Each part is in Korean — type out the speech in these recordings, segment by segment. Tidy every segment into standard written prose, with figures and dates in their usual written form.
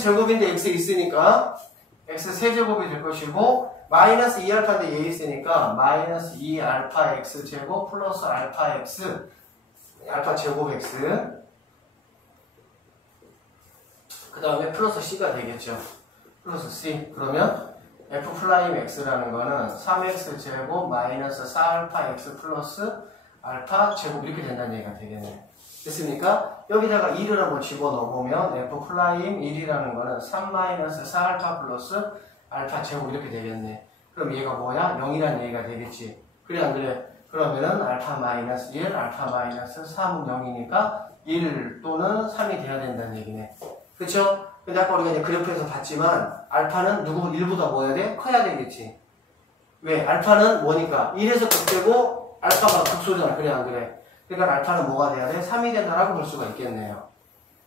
x제곱인데 x 있으니까 x 세제곱이 될 것이고 마이너스 2알파인데 얘 있으니까 마이너스 2알파 x제곱 플러스 알파 x 알파 제곱 x 그 다음에 플러스 c가 되겠죠. 플러스 c. 그러면 f 프라임 x라는 거는 3x제곱 마이너스 4알파 x 플러스 알파 제곱 이렇게 된다는 얘기가 되겠네. 됐습니까? 여기다가 1을 한번 집어넣어보면 f 프라임 1이라는 거는 3 마이너스 4알파 플러스 알파 제곱 이렇게 되겠네. 그럼 얘가 뭐야? 0이라는 얘기가 되겠지. 그래 안 그래? 그러면은 알파 마이너스 1, 알파 마이너스 3은 0이니까 1 또는 3이 돼야 된다는 얘기네. 그쵸? 근데 아까 우리가 이제 그래프에서 봤지만 알파는 누구 1보다 뭐 해야 돼? 커야 되겠지. 왜? 알파는 뭐니까 1에서 극되고 알파가 극소잖아. 그래 안 그래? 그러니까 알파는 뭐가 돼야 돼? 3이 된다라고 볼 수가 있겠네요.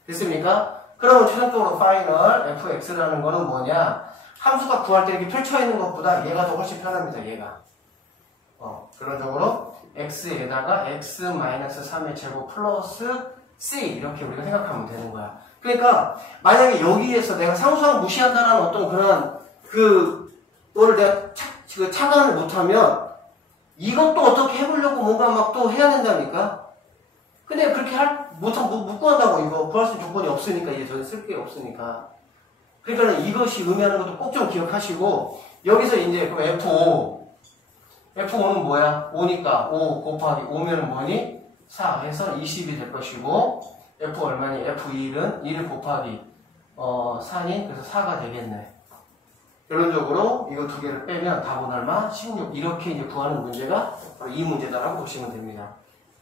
됐습니까? 그러면 최종적으로 파이널 fx라는 거는 뭐냐? 함수가 구할 때 이렇게 펼쳐있는 것보다 얘가 더 훨씬 편합니다. 얘가. 결론적으로 x에다가 x-3의 제곱 플러스 c 이렇게 우리가 생각하면 되는 거야. 그러니까 만약에 여기에서 내가 상수항 무시한다는 어떤 그런 그거를 내가 착안을 못하면 이것도 어떻게 해보려고 뭔가 막 또 해야 된다니까. 근데 그렇게 못 구한다고 이거 구할 수 있는 조건이 없으니까 이제 저는 쓸 게 없으니까. 그러니까 이것이 의미하는 것도 꼭 좀 기억하시고 여기서 이제 그럼 F5는 뭐야? 5니까 5 곱하기 5면 뭐니? 4 해서 20이 될 것이고 F 얼마니? F1은 1 곱하기 4니? 그래서 4가 되겠네. 결론적으로 이거 두 개를 빼면 답은 얼마? 16. 이렇게 이제 구하는 문제가 바로 이 문제다라고 보시면 됩니다.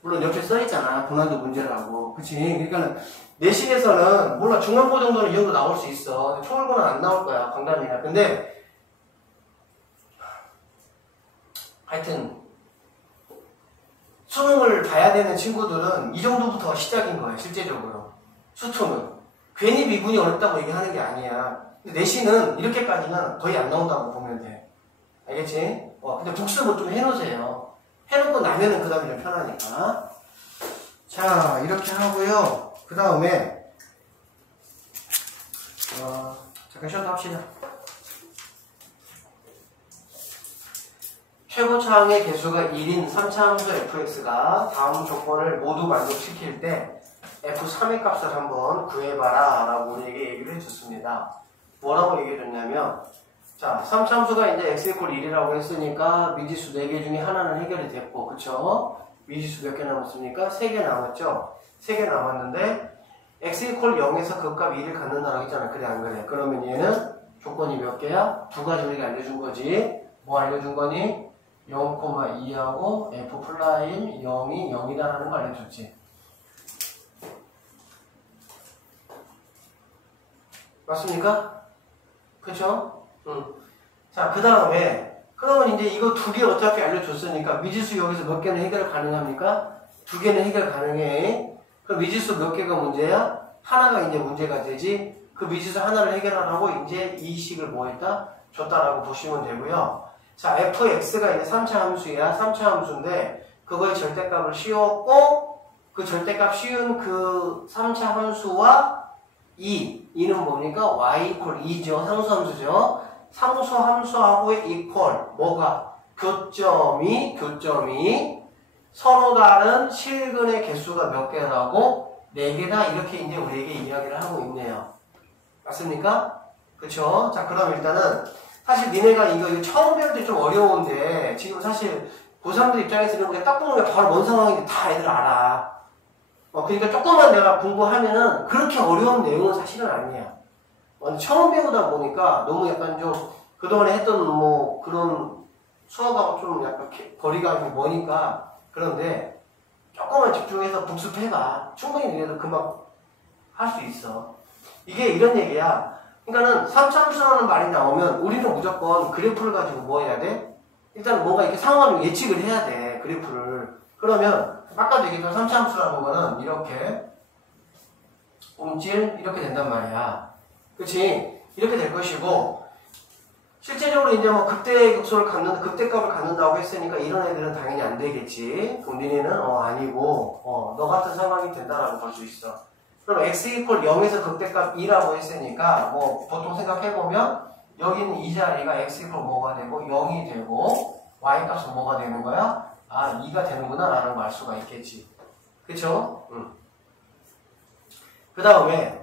물론 옆에 써있잖아. 고난도 문제라고. 그치? 그러니까는 내신에서는 몰라 중간고 정도는 이 정도 나올 수 있어. 초월고는 안 나올 거야. 강단이야. 근데 하여튼 수능을 봐야 되는 친구들은 이 정도부터가 시작인 거예요. 실제적으로. 수초는. 괜히 미분이 어렵다고 얘기하는 게 아니야. 근데 내신은 이렇게까지는 거의 안 나온다고 보면 돼. 알겠지? 근데 복습을 좀 해놓으세요. 해놓고 나면은 그 다음에 좀 편하니까. 자, 이렇게 하고요. 그 다음에, 잠깐 쉬었다 합시다. 최고차항의 개수가 1인 3차 함수 fx가 다음 조건을 모두 만족시킬 때 f3의 값을 한번 구해봐라 라고 우리에게 얘기를 해줬습니다. 뭐라고 얘기해줬냐면 자, 3차 함수가 이제 x = 1이라고 했으니까 미지수 4개 중에 하나는 해결이 됐고 그쵸? 미지수 몇 개 남았습니까? 3개 남았죠? 3개 남았는데 x = 0에서 그 값 1을 갖는다라고 했잖아. 그래 안 그래? 그러면 얘는 조건이 몇 개야? 두 가지 우리가 알려준 거지. 뭐 알려준 거니? 0,2하고 f 프라임 0이 0이다라는 거 알려줬지. 맞습니까? 그쵸? 자, 그 다음에 그러면 이제 이거 두 개 어차피 알려줬으니까 미지수 여기서 몇 개는 해결 가능합니까? 두 개는 해결 가능해. 그럼 미지수 몇 개가 문제야? 하나가 이제 문제가 되지. 그 미지수 하나를 해결하라고 이제 이 식을 뭐 했다? 줬다라고 보시면 되고요. 자, fx가 이제 3차 함수야. 3차 함수인데 그거의 절대값을 씌웠고 그 절대값 씌운 그 3차 함수와 2는 뭡니까? y = 2죠. 상수함수죠. 상수함수하고의 equal 뭐가? 교점이 서로 다른 실근의 개수가 몇 개라고? 4개다. 이렇게 이제 우리에게 이야기를 하고 있네요. 맞습니까? 그쵸? 자, 그럼 일단은 사실 니네가 이거 처음 배울 때 좀 어려운데 지금 사실 고3들 입장에서는 그냥 딱 보면 바로 뭔 상황인지 다 애들 알아. 그러니까 조금만 내가 공부하면은 그렇게 어려운 내용은 사실은 아니야. 처음 배우다 보니까 너무 약간 좀 그동안에 했던 뭐 그런 수학하고 좀 약간 거리가 머니까 그런데 조금만 집중해서 복습해봐. 충분히 니네도 금방 할 수 있어. 이게 이런 얘기야. 그러니까는 3차 함수라는 말이 나오면 우리는 무조건 그래프를 가지고 뭐 해야 돼? 일단 뭔가 이렇게 상황을 예측을 해야 돼. 그래프를. 그러면 아까도 얘기했던 3차 함수라는 거는 이렇게 움찔 이렇게 된단 말이야. 그치? 이렇게 될 것이고 실제적으로 이제 뭐 극대값을 갖는다고 했으니까 이런 애들은 당연히 안 되겠지. 그럼 니네는 아니고 너 같은 상황이 된다라고 볼 수 있어. 그럼 x 이퀄 0에서 극대값 2라고 했으니까 뭐 보통 생각해보면 여기 있는 이 자리가 x 이퀄 뭐가 되고 0이 되고 y 값은 뭐가 되는 거야? 아 2가 되는구나 라는 걸 알 수가 있겠지. 그쵸? 그 다음에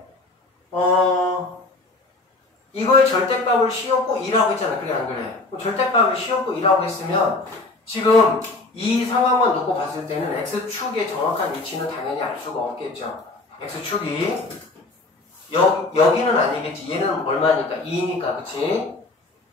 이거의 절대값을 씌웠고 2라고 했잖아. 그래 안 그래? 절대값을 씌웠고 2라고 했으면 지금 이 상황만 놓고 봤을 때는 x축의 정확한 위치는 당연히 알 수가 없겠죠. x축이 여기는 아니겠지. 얘는 얼마니까? 2니까 그치?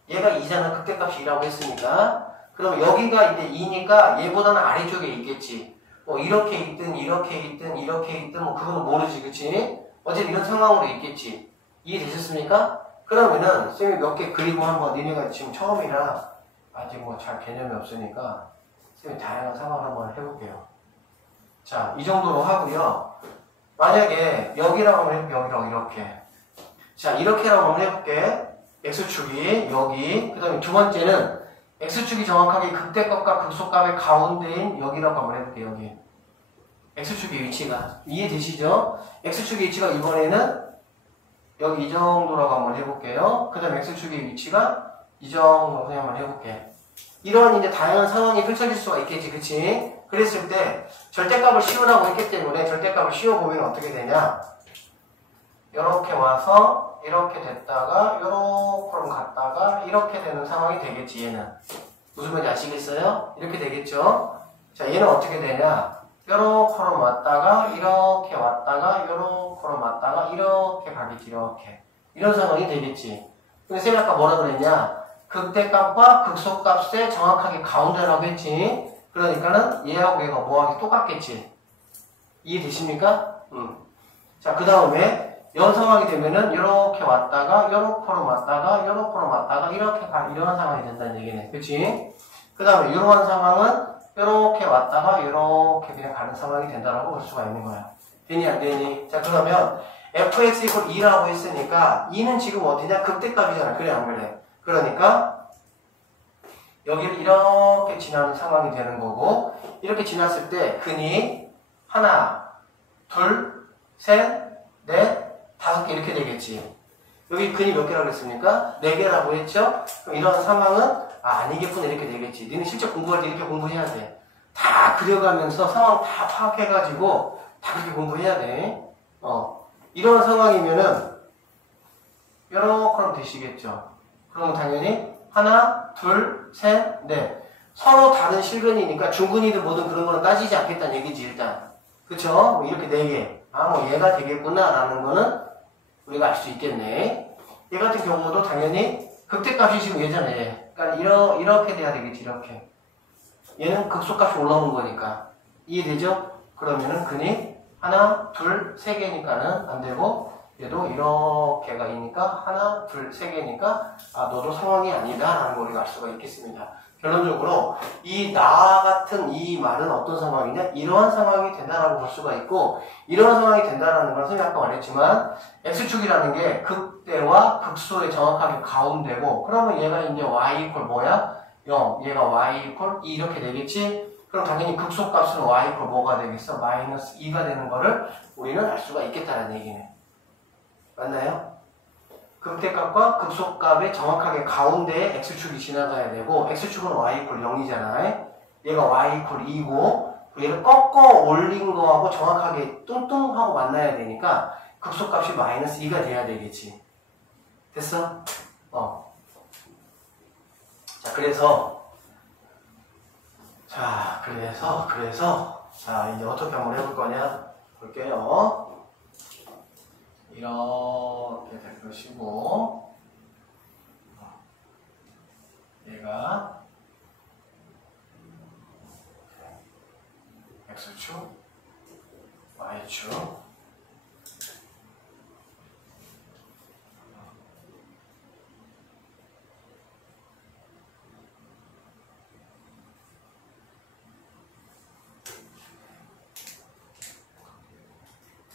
얘가 2잖아. 극대값이 2라고 했으니까. 그럼 여기가 이제 2니까 얘보다는 아래쪽에 있겠지. 뭐 이렇게 있든 이렇게 있든 이렇게 있든 뭐 그거는 모르지. 그치? 어쨌든 이런 상황으로 있겠지. 이해되셨습니까? 그러면은 쌤이 몇 개 그리고 한번 니네가 지금 처음이라 아직 뭐 잘 개념이 없으니까 쌤이 다양한 상황을 한번 해볼게요. 자, 이 정도로 하고요. 만약에 여기라고 하면 해볼게. 여기라고 이렇게. 자, 이렇게라고 한번 해볼게. x축이 여기. 그 다음에 두 번째는 x축이 정확하게 극대값과 극소값의 가운데인 여기라고 한번 해볼게. 여기. x축의 위치가. 이해되시죠? x축의 위치가 이번에는 여기 이 정도라고 한번 해볼게요. 그 다음에 x축의 위치가 이 정도로 그냥 한번 해볼게. 이런 이제 다양한 상황이 펼쳐질 수가 있겠지, 그치? 그랬을 때 절대값을 씌우라고 했기 때문에 절대값을 씌워보면 어떻게 되냐? 이렇게 와서 이렇게 됐다가 요렇게 갔다가 이렇게 되는 상황이 되겠지, 얘는. 무슨 말인지 아시겠어요? 이렇게 되겠죠? 자, 얘는 어떻게 되냐? 요렇게로 왔다가 이렇게 왔다가 요렇게로 왔다가 이렇게 가겠지, 이렇게. 이런 상황이 되겠지. 근데 쌤이 아까 뭐라 그랬냐? 극대값과 극소값의 정확하게 가운데라고 했지. 그러니까는 얘하고 얘가 뭐하기 똑같겠지. 이해되십니까? 자, 그 다음에 이런 상황이 되면은 이렇게 왔다가 요렇게로 왔다가 요렇게로 왔다가 이렇게 이런 상황이 된다는 얘기네. 그치? 그 다음에 이러한 상황은 이렇게 왔다가 이렇게 그냥 가는 상황이 된다라고 볼 수가 있는 거야. 되니 안 되니? 자, 그러면 fx 이퀄 2라고 했으니까 2는 지금 어디냐? 극대값이잖아. 그래 안 그래? 그러니까 여기를 이렇게 지나는 상황이 되는 거고, 이렇게 지났을 때 근이 하나, 둘, 셋, 넷, 5개 이렇게 되겠지. 여기 근이 몇 개라고 했습니까? 4개라고 했죠? 그럼 이런 상황은 아니겠구나 이렇게 되겠지. 너는 실제 공부할 때 이렇게 공부해야 돼. 다 그려가면서 상황 다 파악해가지고 다 그렇게 공부해야 돼. 이런 상황이면은 이렇게 하면 되시겠죠. 그럼 당연히 하나, 둘, 셋, 넷. 서로 다른 실근이니까 중근이든 뭐든 그런 거는 따지지 않겠다는 얘기지, 일단. 그쵸? 뭐 이렇게 4개. 뭐 얘가 되겠구나, 라는 거는 우리가 알 수 있겠네. 얘 같은 경우도 당연히 극대값이 지금 얘잖아, 얘. 그러니까 이렇게 돼야 되겠지, 이렇게. 얘는 극소값이 올라오는 거니까. 이해되죠? 그러면은 근이 하나, 둘, 3개니까는 안 되고, 얘도 이렇게가 이니까 하나, 둘, 3개니까 너도 상황이 아니다 라는 걸 우리가 알 수가 있겠습니다. 결론적으로 이 나 같은 이 말은 어떤 상황이냐? 이러한 상황이 된다라고 볼 수가 있고, 이러한 상황이 된다라는 건 선생님이 아까 말했지만 x축이라는 게 극대와 극소의 정확하게 가운데고, 그러면 얘가 이제 y 이퀄 뭐야? 0, 얘가 y 이퀄 2 이렇게 되겠지? 그럼 당연히 극소값은 y 이퀄 뭐가 되겠어? 마이너스 2가 되는 거를 우리는 알 수가 있겠다는 얘기네. 맞나요? 극대값과 극소값의 정확하게 가운데에 x축이 지나가야 되고, x축은 y 이퀄 0이잖아. 얘가 y 이퀄 2고, 얘를 꺾어 올린 거하고 정확하게 뚱뚱하고 만나야 되니까 극소값이 마이너스 2가 돼야 되겠지. 됐어? 자, 그래서 자, 이제 어떻게 한번 해볼 거냐 볼게요. 이렇게 될 것이고, 얘가 x축, y축,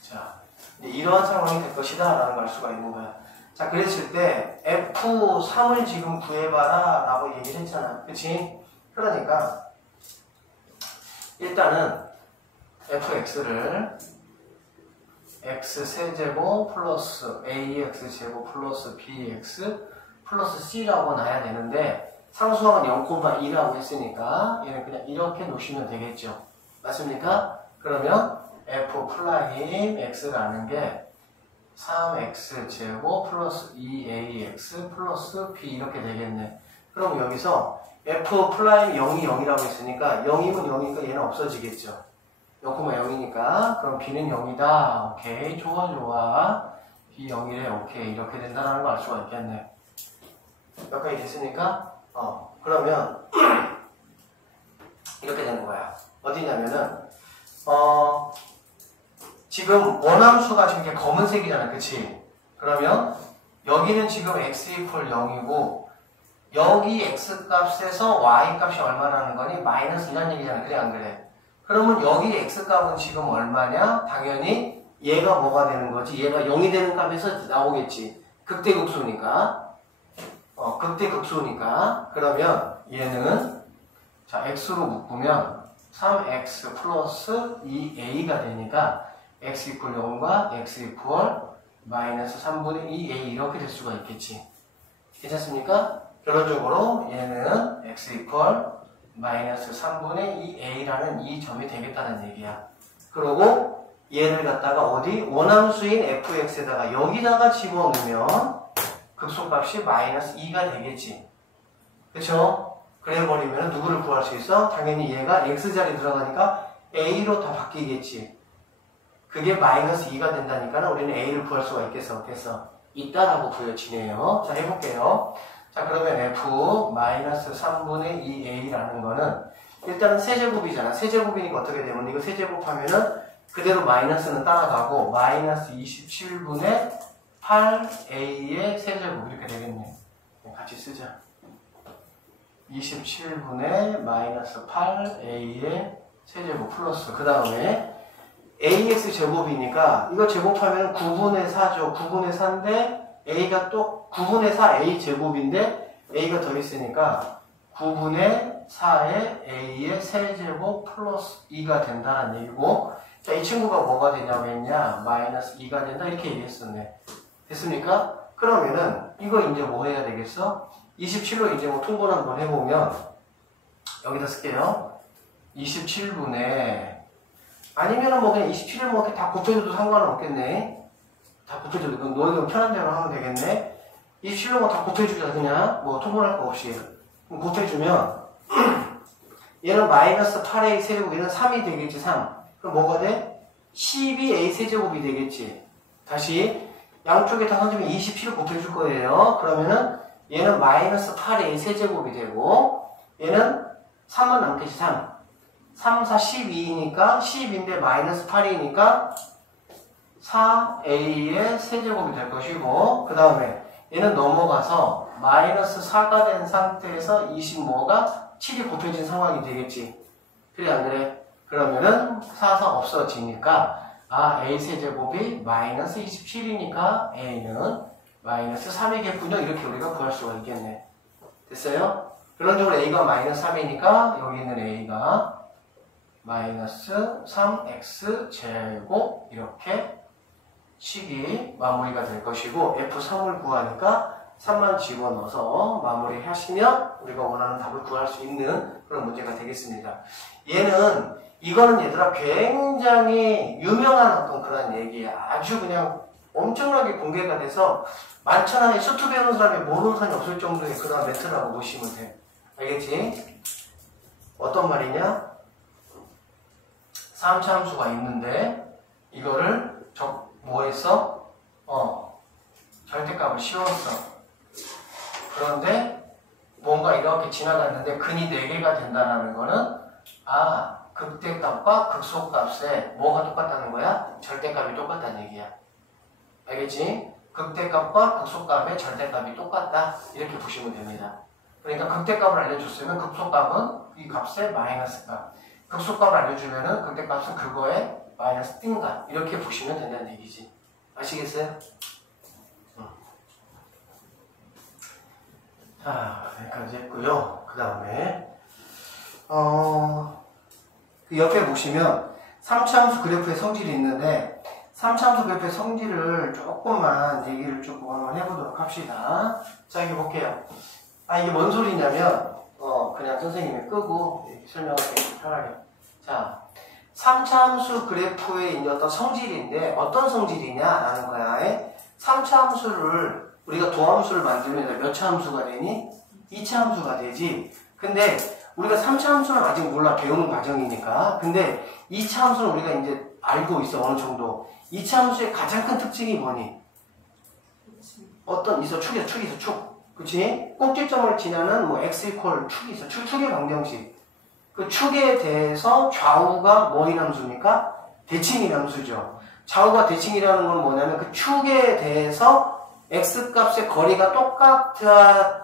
자, 이러한 상황이 될 것이다 라는 걸 알 수가 있는 거야. 자, 그랬을 때 F3을 지금 구해봐라 라고 얘기를 했잖아. 그치? 그러니까 일단은 fx를 x 세제곱 플러스 ax 제곱 플러스 bx 플러스 c라고 놔야 되는데 상수항은 0,2라고 했으니까 얘는 그냥 이렇게 놓으시면 되겠죠. 맞습니까? 그러면 f 프라임 x라는 게 3x 제곱 플러스 2ax 플러스 b 이렇게 되겠네. 그럼 여기서 f 프라임 0이 0이라고 했으니까 0이면 0이니까 얘는 없어지겠죠. 0,0이니까 그럼 b는 0이다. 오케이, 좋아. b 0이래. 오케이, 이렇게 된다는 걸 알 수가 있겠네. 여기까지 됐으니까 그러면 이렇게 되는 거야. 어디냐면은 지금 원함수가 지금 이렇게 검은색이잖아, 그치? 그러면 여기는 지금 x 이퀄 0이고 여기 x 값에서 y 값이 얼마라는 거니? 마이너스 1이라는 얘기잖아. 그래 안 그래? 그러면 여기 x 값은 지금 얼마냐? 당연히 얘가 뭐가 되는 거지? 얘가 0이 되는 값에서 나오겠지. 극대극소니까. 극대극소니까. 그러면 얘는 자 x로 묶으면 3x 플러스 2a가 되니까 x 이퀄 0과 x 이퀄 마이너스 3분의 2a 이렇게 될 수가 있겠지. 괜찮습니까? 결론적으로 얘는 x 이퀄 마이너스 3분의 2a라는 이 점이 되겠다는 얘기야. 그리고 얘를 갖다가 어디? 원함수인 fx에다가 여기다가 집어넣으면 극소값이 마이너스 2가 되겠지. 그쵸? 그래버리면 누구를 구할 수 있어? 당연히 얘가 x자리 들어가니까 a로 다 바뀌겠지. 그게 마이너스 2가 된다니까 우리는 a를 구할 수가 있겠어? 없겠어? 있다라고 보여지네요. 자, 해볼게요. 자, 그러면 f 마이너스 3분의 2a라는 거는 일단은 세제곱이잖아. 세제곱이니까 어떻게 되면 이거 세제곱하면은 그대로 마이너스는 따라가고 마이너스 27분의 8a의 세제곱 이렇게 되겠네. 같이 쓰자. 27분의 마이너스 8a의 세제곱 플러스 그 다음에 ax 제곱이니까 이거 제곱하면 9분의 4죠. 9분의 4인데 a가 또 9분의 4 a 제곱인데 a가 더 있으니까 9분의 4의 a의 세제곱 플러스 2가 된다는 얘기고 자, 이 친구가 뭐가 되냐고 했냐? 마이너스 2가 된다 이렇게 얘기했었네. 됐습니까? 그러면은 이거 이제 뭐 해야 되겠어? 27로 이제 뭐 통분을 한번 해보면 여기다 쓸게요. 27분의 아니면은 뭐 그냥 27을 뭐 이렇게 다 곱해줘도 상관은 없겠네. 다 곱해줘도 너희가 편한 대로 하면 되겠네. 27로 뭐 다 곱해주자 그냥 뭐 통분할 거 없이 그럼 곱해주면 얘는 마이너스 8a 세제곱 얘는 3이 되겠지 3. 그럼 뭐가 돼? 12a 세제곱이 되겠지. 다시 양쪽에 다 선생님이 27을 곱해줄 거예요. 그러면은 얘는 마이너스 8a 세제곱이 되고 얘는 3만 남겠지 3. 3, 4, 12이니까 10인데 마이너스 8이니까 4a의 세제곱이 될 것이고 그 다음에 얘는 넘어가서 마이너스 4가 된 상태에서 25가 7이 곱해진 상황이 되겠지. 그래 안 그래? 그러면은 4가 없어지니까 a 세제곱이 마이너스 27이니까 a는 마이너스 3이겠군요. 이렇게 우리가 구할 수가 있겠네. 됐어요? 결론적으로 a가 마이너스 3이니까 여기 있는 a가 마이너스 3x 제곱 이렇게 식이 마무리가 될 것이고 f3을 구하니까 3만 집어넣어서 마무리 하시면 우리가 원하는 답을 구할 수 있는 그런 문제가 되겠습니다. 이거는 얘들아 굉장히 유명한 어떤 그런 얘기야. 아주 그냥 엄청나게 공개가 돼서 만천하에 수투 배우는 사람이 모르는 사람이 없을 정도의 그런 메트라고 보시면 돼. 알겠지? 어떤 말이냐? 3차 함수가 있는데 이거를 뭐 했어? 절대값을 씌웠어. 그런데 뭔가 이렇게 지나갔는데 근이 4개가 된다는 거는 극대값과 극소값에 뭐가 똑같다는 거야? 절대값이 똑같다는 얘기야. 알겠지? 극대값과 극소값의 절대값이 똑같다. 이렇게 보시면 됩니다. 그러니까 극대값을 알려줬으면 극소값은 이 값의 마이너스 값. 극소값을 알려주면은 극대값은 그거의 마이너스 띵값. 이렇게 보시면 된다는 얘기지. 아시겠어요? 자, 여기까지 했고요. 그 다음에 그 옆에 보시면 3차 함수 그래프의 성질이 있는데 3차함수 그래프의 성질을 조금만 얘기를 조금 한번 해보도록 합시다. 자, 여기 볼게요. 이게 뭔 소리냐면, 그냥 선생님이 끄고 설명할게요. 편하게. 자, 3차함수 그래프의 이제 어떤 성질인데, 어떤 성질이냐라는 거야. 3차함수를, 우리가 도함수를 만들면 몇 차함수가 되니? 2차함수가 되지. 근데, 우리가 3차함수는 아직 몰라. 배우는 과정이니까. 근데, 2차함수는 우리가 이제 알고 있어. 어느 정도. 2차함수의 가장 큰 특징이 뭐니? 어떤 축이 있어, 축. 그치? 꼭지점을 지나는 x 이퀄 축이 있어. 축의 방정식. 그 축에 대해서 좌우가 뭐인 함수입니까? 대칭인 함수죠. 좌우가 대칭이라는 건 뭐냐면 그 축에 대해서 x 값의 거리가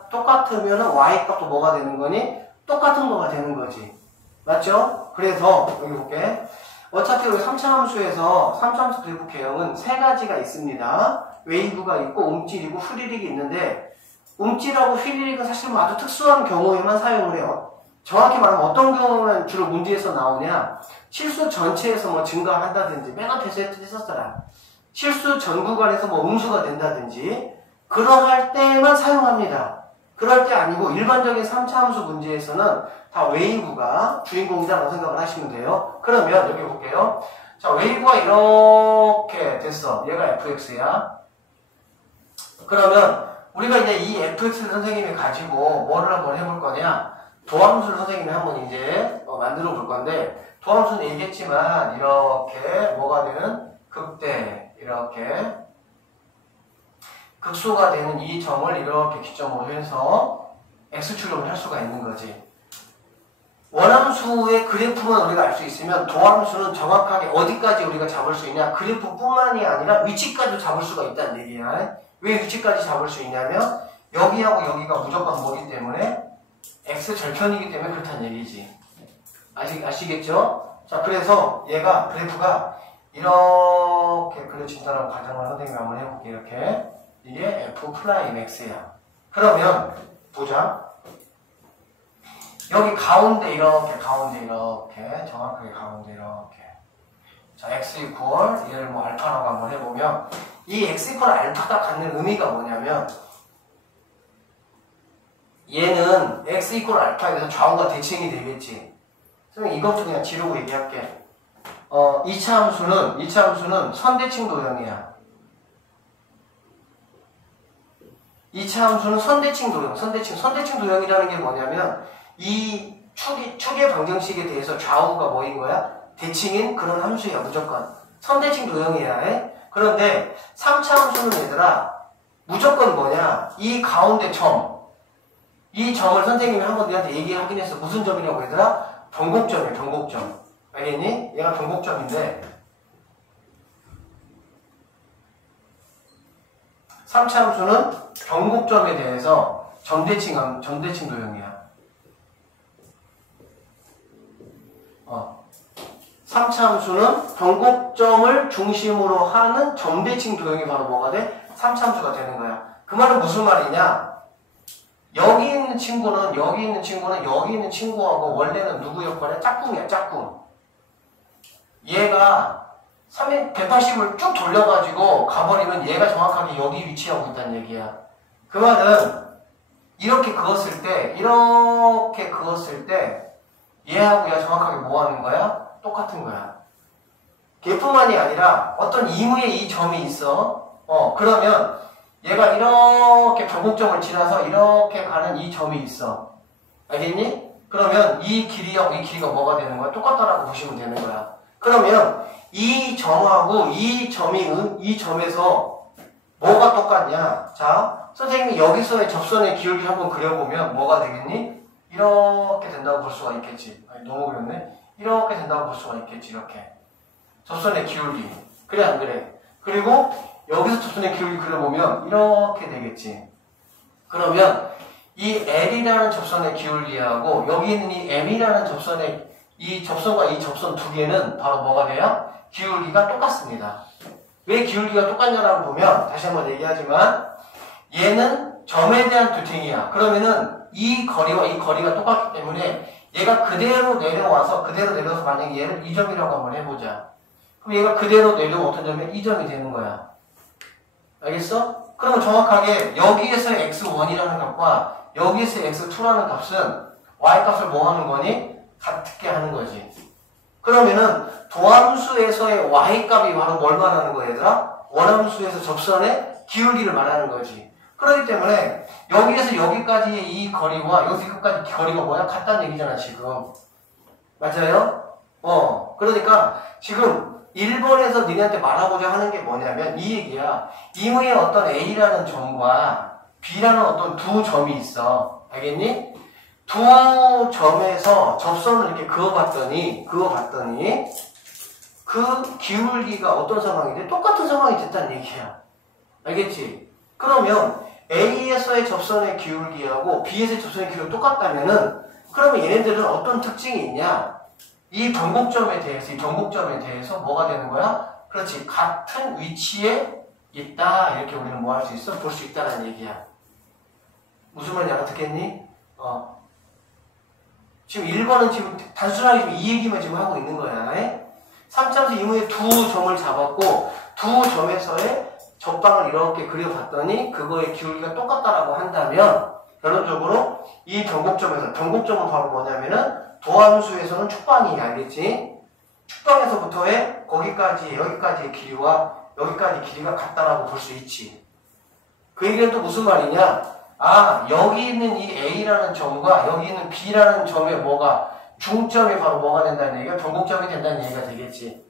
똑같으면 y 값도 뭐가 되는 거니? 똑같은 거가 되는 거지. 맞죠? 그래서 여기 볼게. 어차피 우리 3차 함수에서 3차 함수 그래프 개형은 세 가지가 있습니다. 웨이브가 있고 움찔이고 휘리릭이 있는데 움찔하고 휘리릭은 사실 뭐 아주 특수한 경우에만 사용을 해요. 정확히 말하면 어떤 경우는 주로 문제에서 나오냐? 실수 전체에서 뭐 증가한다든지 맨 앞에서 했었더라. 실수 전 구간에서 뭐 음수가 된다든지 그러할 때만 사용합니다. 그럴 때 아니고 일반적인 3차 함수 문제에서는 다 웨이브가 주인공이라고 생각을 하시면 돼요. 그러면 여기 볼게요. 자, 웨이브가 이렇게 됐어. 얘가 fx야. 그러면 우리가 이제 이 fx를 선생님이 가지고 뭐를 한번 해볼 거냐? 도함수를 선생님이 한번 이제 만들어 볼 건데 도함수는 얘기했지만 이렇게 뭐가 되는 극대 이렇게 극소가 되는 이 점을 이렇게 기점으로 해서 x출력을 할 수가 있는 거지. 원함수의 그래프만 우리가 알 수 있으면 도함수는 정확하게 어디까지 우리가 잡을 수 있냐? 그래프뿐만이 아니라 위치까지도 잡을 수가 있다는 얘기야. 왜 위치까지 잡을 수 있냐면 여기하고 여기가 무조건 뭐기 때문에 x 절편이기 때문에 그렇다는 얘기지. 아시겠죠? 자, 그래서 얘가 그래프가 이렇게 그려진다는 가정을 선생님이 한번 해볼게요. 이렇게 이게 f 프라임 x야. 그러면 보자. 여기 가운데 이렇게 정확하게 가운데 이렇게 자 x 이퀄 얘를 뭐 알파라고 한번 해보면 이 x 이퀄 알파가 갖는 의미가 뭐냐면 얘는 x 이퀄 알파에 대해서 좌우가 대칭이 되겠지. 선생님 이것도 그냥 지르고 얘기할게. 2차 함수는 선대칭 도형이야. 2차 함수는 선대칭 도형. 선대칭 도형이라는 게 뭐냐면 이 축의 방정식에 대해서 좌우가 뭐인 거야? 대칭인 그런 함수야, 무조건. 선대칭 도형이야. 그런데 3차 함수는 얘들아, 무조건 뭐냐? 이 가운데 점. 이 점을 선생님이 한번 너한테 얘기하긴 했어. 무슨 점이라고 얘들아? 변곡점이야, 변곡점. 알겠니? 얘가 변곡점인데 3차 함수는 변곡점에 대해서 점대칭 도형이야. 3차 함수는 변곡점을 중심으로 하는 점대칭 도형이 바로 뭐가 돼? 3차 함수가 되는 거야. 그 말은 무슨 말이냐? 여기 있는 친구는 여기 있는 친구하고 원래는 누구 역할이야? 짝꿍이야, 짝꿍. 얘가 180을 쭉 돌려가지고 가버리면 얘가 정확하게 여기 위치하고 있다는 얘기야. 그 말은 이렇게 그었을 때 얘하고 얘가 정확하게 뭐 하는 거야? 똑같은 거야. 걔뿐만이 아니라 어떤 이무에 이 점이 있어. 그러면 얘가 이렇게 변곡점을 지나서 이렇게 가는 이 점이 있어. 알겠니? 그러면 이 길이하고 이 길이가 뭐가 되는 거야? 똑같다라고 보시면 되는 거야. 그러면 이 점하고 이 점에서 뭐가 똑같냐? 자, 선생님이 여기서의 접선의 기울기 한번 그려보면 뭐가 되겠니? 이렇게 된다고 볼 수가 있겠지. 아니, 너무 그렸네? 이렇게 된다고 볼 수가 있겠지, 이렇게. 접선의 기울기. 그래, 안 그래? 그리고 여기서 접선의 기울기 그려보면 이렇게 되겠지. 그러면 이 L이라는 접선의 기울기하고 여기 있는 이 M이라는 접선의 이 접선과 이 접선 두 개는 바로 뭐가 돼요? 기울기가 똑같습니다. 왜 기울기가 똑같냐라고 보면 다시 한번 얘기하지만 얘는 점에 대한 두팅이야. 그러면은 이 거리와 이 거리가 똑같기 때문에 얘가 그대로 내려와서 만약에 얘를 이 점이라고 한번 해보자. 그럼 얘가 그대로 내려오면 어떤 점이야? 2점이 되는 거야. 알겠어? 그러면 정확하게 여기에서의 x1이라는 값과 여기에서의 x2라는 값은 y값을 뭐 하는 거니? 같게 하는 거지. 그러면은 도함수에서의 y값이 바로 뭘 말하는 거야, 얘들아? 원함수에서 접선의 기울기를 말하는 거지. 그렇기 때문에 여기에서 여기까지의 이 거리와 여기까지 거리가 뭐야? 같다는 얘기잖아, 지금. 맞아요? 그러니까 지금 1번에서 니네한테 말하고자 하는 게 뭐냐면 이 얘기야. 이무의 어떤 A라는 점과 B라는 어떤 두 점이 있어. 알겠니? 두 점에서 접선을 이렇게 그어봤더니 그 기울기가 어떤 상황인데 똑같은 상황이 됐다는 얘기야. 알겠지? 그러면 A에서의 접선의 기울기하고 B에서의 접선의 기울기가 똑같다면은 그러면 얘네들은 어떤 특징이 있냐? 이 변곡점에 대해서 뭐가 되는 거야? 그렇지. 같은 위치에 있다. 이렇게 우리는 뭐 할 수 있어? 볼 수 있다는 얘기야. 무슨 말인지 알아듣겠니? 지금 1번은 지금 단순하게 지금 이 얘기만 지금 하고 있는 거야. 3차함수 이무의 두 점을 잡았고 두 점에서의 접방을 이렇게 그려봤더니 그거의 기울기가 똑같다라고 한다면 결론적으로 이 변곡점은 바로 뭐냐면은 도함수에서는 축방이 알겠지? 축방에서부터의 여기까지의 길이와 여기까지 길이가 같다라고 볼 수 있지. 그 얘기는 또 무슨 말이냐? 여기 있는 이 A라는 점과 여기 있는 B라는 점의 중점이 바로 뭐가 된다는 얘기가 변곡점이 된다는 얘기가 되겠지.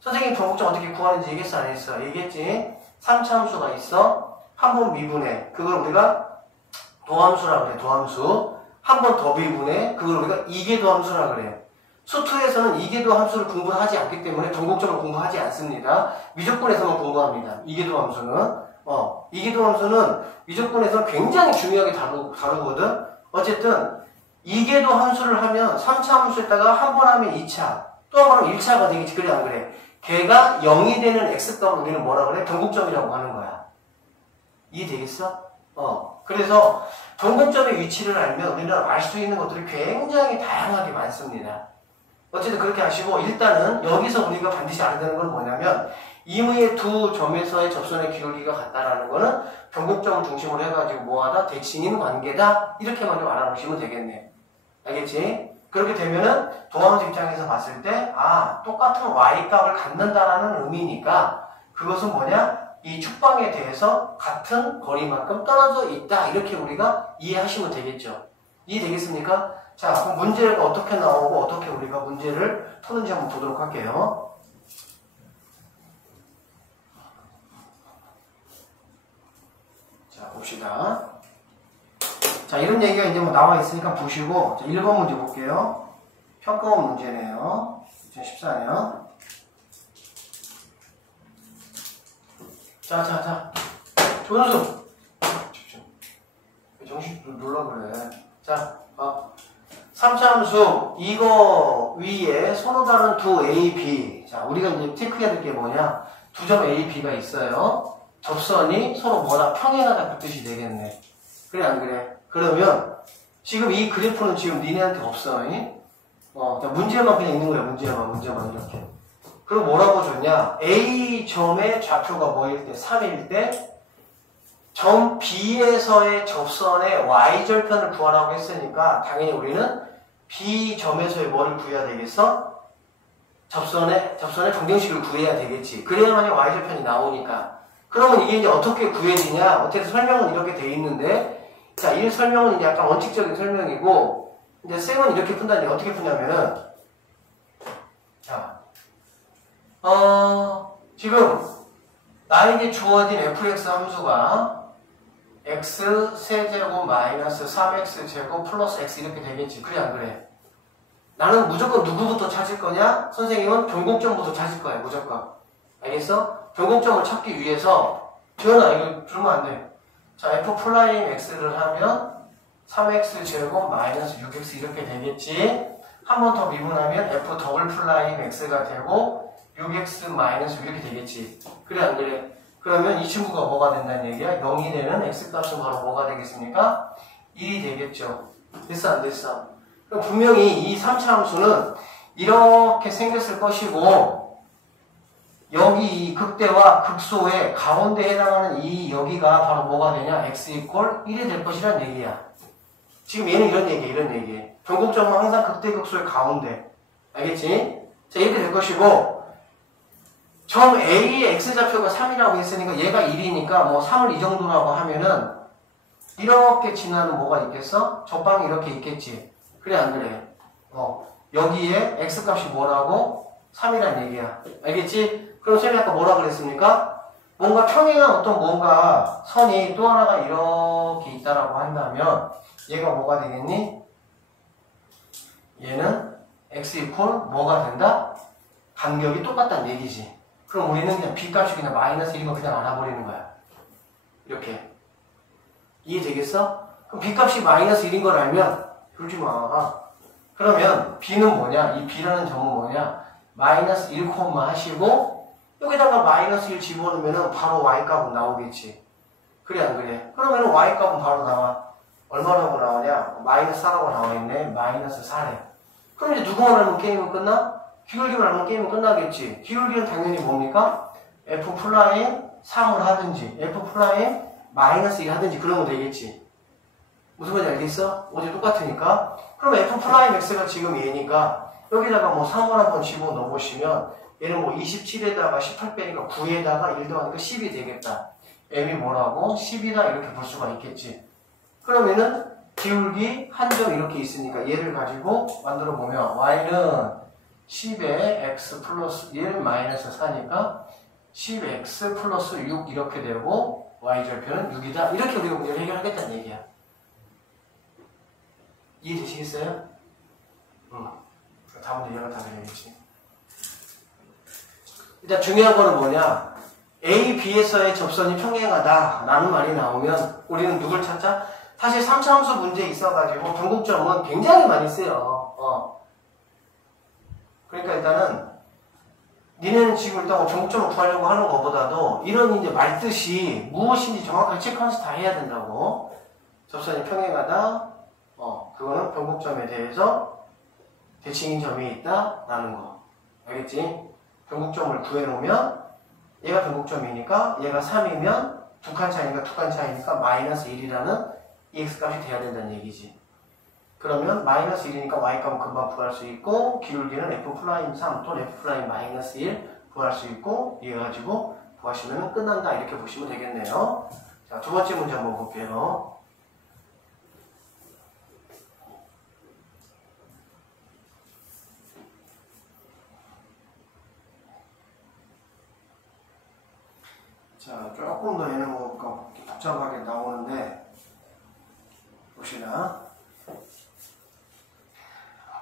선생님이 변곡점 어떻게 구하는지 얘기했어, 안 했어? 얘기했지? 3차 함수가 있어. 한 번 미분해. 그걸 우리가 도함수라고 그래, 도함수. 한 번 더 미분해. 그걸 우리가 이계도 함수라고 그래. 수투에서는 이계도 함수를 공부하지 않기 때문에 변곡점을 공부하지 않습니다. 미적분에서만 공부합니다. 이계도 함수는. 이계도 함수는 미적분에서 굉장히 중요하게 다루거든. 어쨌든 이계도 함수를 하면 3차 함수에다가 한 번 하면 2차, 또 한 번 하면 1차가 되겠지. 그래 안 그래? 걔가 0이 되는 x값을 우리는 뭐라 그래? 변곡점이라고 하는 거야. 이해되겠어? 그래서 변곡점의 위치를 알면 우리는 알 수 있는 것들이 굉장히 다양하게 많습니다. 어쨌든 그렇게 하시고 일단은 여기서 우리가 반드시 알아야 되는 건 뭐냐면 이무의 두 점에서의 접선의 기울기가 같다라는 거는 변곡점을 중심으로 해가지고 뭐하다? 대칭인 관계다? 이렇게만 좀 알아보시면 되겠네. 알겠지? 그렇게 되면은 도함수 입장에서 봤을 때 똑같은 y값을 갖는다라는 의미니까 그것은 뭐냐? 이 축방에 대해서 같은 거리만큼 떨어져 있다. 이렇게 우리가 이해하시면 되겠죠. 이해되겠습니까? 자, 그럼 문제가 어떻게 나오고 어떻게 우리가 문제를 푸는지 한번 보도록 할게요. 자, 봅시다. 자, 이런 얘기가 이제 나와 있으니까 보시고, 자, 1번 문제 볼게요. 평가원 문제네요. 2014년. 자. 조은수! 정신 놀라 그래. 자, 3차 함수, 이거 위에 서로 다른 두 A, B. 자, 우리가 이제 체크해야 될 게 뭐냐? 두 점 A, B가 있어요. 접선이 서로 평행하다 붙듯이 되겠네. 그래, 안 그래? 그러면, 지금 이 그래프는 지금 니네한테 없어. 자, 문제만 그냥 있는 거야. 문제만 이렇게. 그럼 뭐라고 줬냐? A점의 좌표가 뭐일 때? 3일 때, 점 B에서의 접선의 Y절편을 구하라고 했으니까, 당연히 우리는 B점에서의 뭐를 구해야 되겠어? 접선의 정정식을 구해야 되겠지. 그래야만이 Y절편이 나오니까. 그러면 이게 이제 어떻게 구해지냐? 어떻게 설명은 이렇게 돼 있는데, 자, 이 설명은 이제 약간 원칙적인 설명이고, 이제 쌤은 이렇게 푼다니 어떻게 푸냐면은, 자, 지금, 나에게 주어진 fx 함수가 x 세제곱 마이너스 3x제곱 플러스 x 이렇게 되겠지. 그래, 안 그래? 나는 무조건 누구부터 찾을 거냐? 선생님은 변곡점부터 찾을 거야, 무조건. 알겠어? 변곡점을 찾기 위해서, 지원아, 이거 주면 안 돼. 자, f 플라임 x를 하면 3x제곱 마이너스 6x 이렇게 되겠지. 한 번 더 미분하면 f 더블 플라임 x가 되고 6x 마이너스 이렇게 되겠지. 그래, 안 그래? 그러면 이 친구가 뭐가 된다는 얘기야? 0이 되는 x값은 바로 뭐가 되겠습니까? 1이 되겠죠. 됐어, 안 됐어? 그럼 분명히 이 3차 함수는 이렇게 생겼을 것이고, 여기 이 극대와 극소의 가운데에 해당하는 이 여기가 바로 뭐가 되냐? x 이퀄 1이 될 것이란 얘기야. 지금 얘는 이런 얘기야, 이런 얘기. 변곡점은 항상 극대 극소의 가운데. 알겠지? 자, 이렇게 될 것이고, 점 A의 x좌표가 3이라고 했으니까 얘가 1이니까 뭐 3을 이 정도라고 하면은 이렇게 지나는 뭐가 있겠어? 적방이 이렇게 있겠지. 그래, 안 그래? 여기에 x값이 뭐라고? 3이란 얘기야. 알겠지? 그럼 쌤이 아까 뭐라 그랬습니까? 뭔가 평행한 어떤 뭔가 선이 또 하나가 이렇게 있다라고 한다면 얘가 뭐가 되겠니? 얘는 x 이퀄 뭐가 된다? 간격이 똑같다는 얘기지. 그럼 우리는 그냥 b값이 그냥 마이너스 1인 거 그냥 알아버리는 거야. 이렇게. 이해되겠어? 그럼 b값이 마이너스 1인 걸 알면 그러지 마. 그러면 b는 뭐냐? 이 b라는 점은 뭐냐? 마이너스 1, 하시고 여기다가 마이너스 1 집어넣으면 바로 y값은 나오겠지. 그래 안 그래? 그러면 y값은 바로 나와. 얼마라고 나오냐? 마이너스 4라고 나와있네. 마이너스 4래. 그럼 이제 누구만 알면 게임은 끝나? 기울기만 알면 게임은 끝나겠지. 기울기는 당연히 뭡니까? f 플라임 3을 하든지 f 플라임 마이너스 1 하든지 그러면 되겠지. 무슨 말인지 알겠어? 어제 똑같으니까. 그럼 f 플라임 x가 지금 얘니까 여기다가 뭐 3을 한번 집어넣어 보시면 얘는 뭐 27에다가 18 빼니까 9에다가 1 더하니까 10이 되겠다. m이 뭐라고? 10이다 이렇게 볼 수가 있겠지. 그러면은 기울기 한 점 이렇게 있으니까 얘를 가지고 만들어 보면 y는 10에 x 플러스 1 마이너스 4니까 10x 플러스 6 이렇게 되고 y절표는 6이다. 이렇게 우리가 문제를 해결하겠다는 얘기야. 이해되시겠어요? 다음은 이해가 다 되겠지. 일단 중요한 거는 뭐냐? A, B에서의 접선이 평행하다 라는 말이 나오면 우리는 누굴 찾자? 사실 3차 함수 문제에 있어가지고 변곡점은 굉장히 많이 쓰여. 그러니까 일단은 니네는 지금 일단 변곡점을 구하려고 하는 것보다도 이런 이제 말뜻이 무엇인지 정확하게 체크하면서 다 해야 된다고. 접선이 평행하다. 그거는 변곡점에 대해서 대칭인 점이 있다 라는 거. 알겠지? 변곡점을 구해놓으면 얘가 변곡점이니까 얘가 3이면 두 칸 차이니까 두 칸 차이니까 마이너스 1이라는 이 x값이 돼야 된다는 얘기지. 그러면 마이너스 1이니까 y값은 금방 구할 수 있고 기울기는 f 플라임 3 또는 f 플라임 마이너스 1 구할 수 있고 이거 가지고 구하시면 끝난다 이렇게 보시면 되겠네요. 자, 두 번째 문제 한번 볼게요. 자, 조금 더 얘는 뭐 복잡하게 나오는데 봅시다.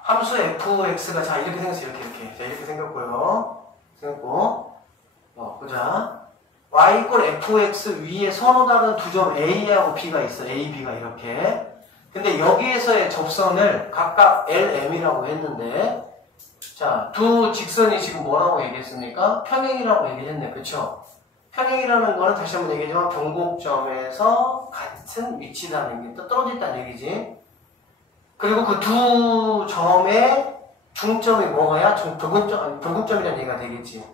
함수 fx가 자 이렇게 생겼어요. 이렇게 자 이렇게 생겼고요. 보자. y 이퀄 fx 위에 서로 다른 두 점 a하고 b가 있어. a, b가 이렇게. 근데 여기에서의 접선을 각각 LM이라고 했는데 자, 두 직선이 지금 뭐라고 얘기했습니까? 평행이라고 얘기했네. 그쵸? 평행이라는 거는 다시 한번 얘기하지만 변곡점에서 같은 위치라는 게 떨어져 있다는 얘기지. 그리고 그 두 점의 중점이 뭐가야? 변곡점이라는 얘기가 되겠지.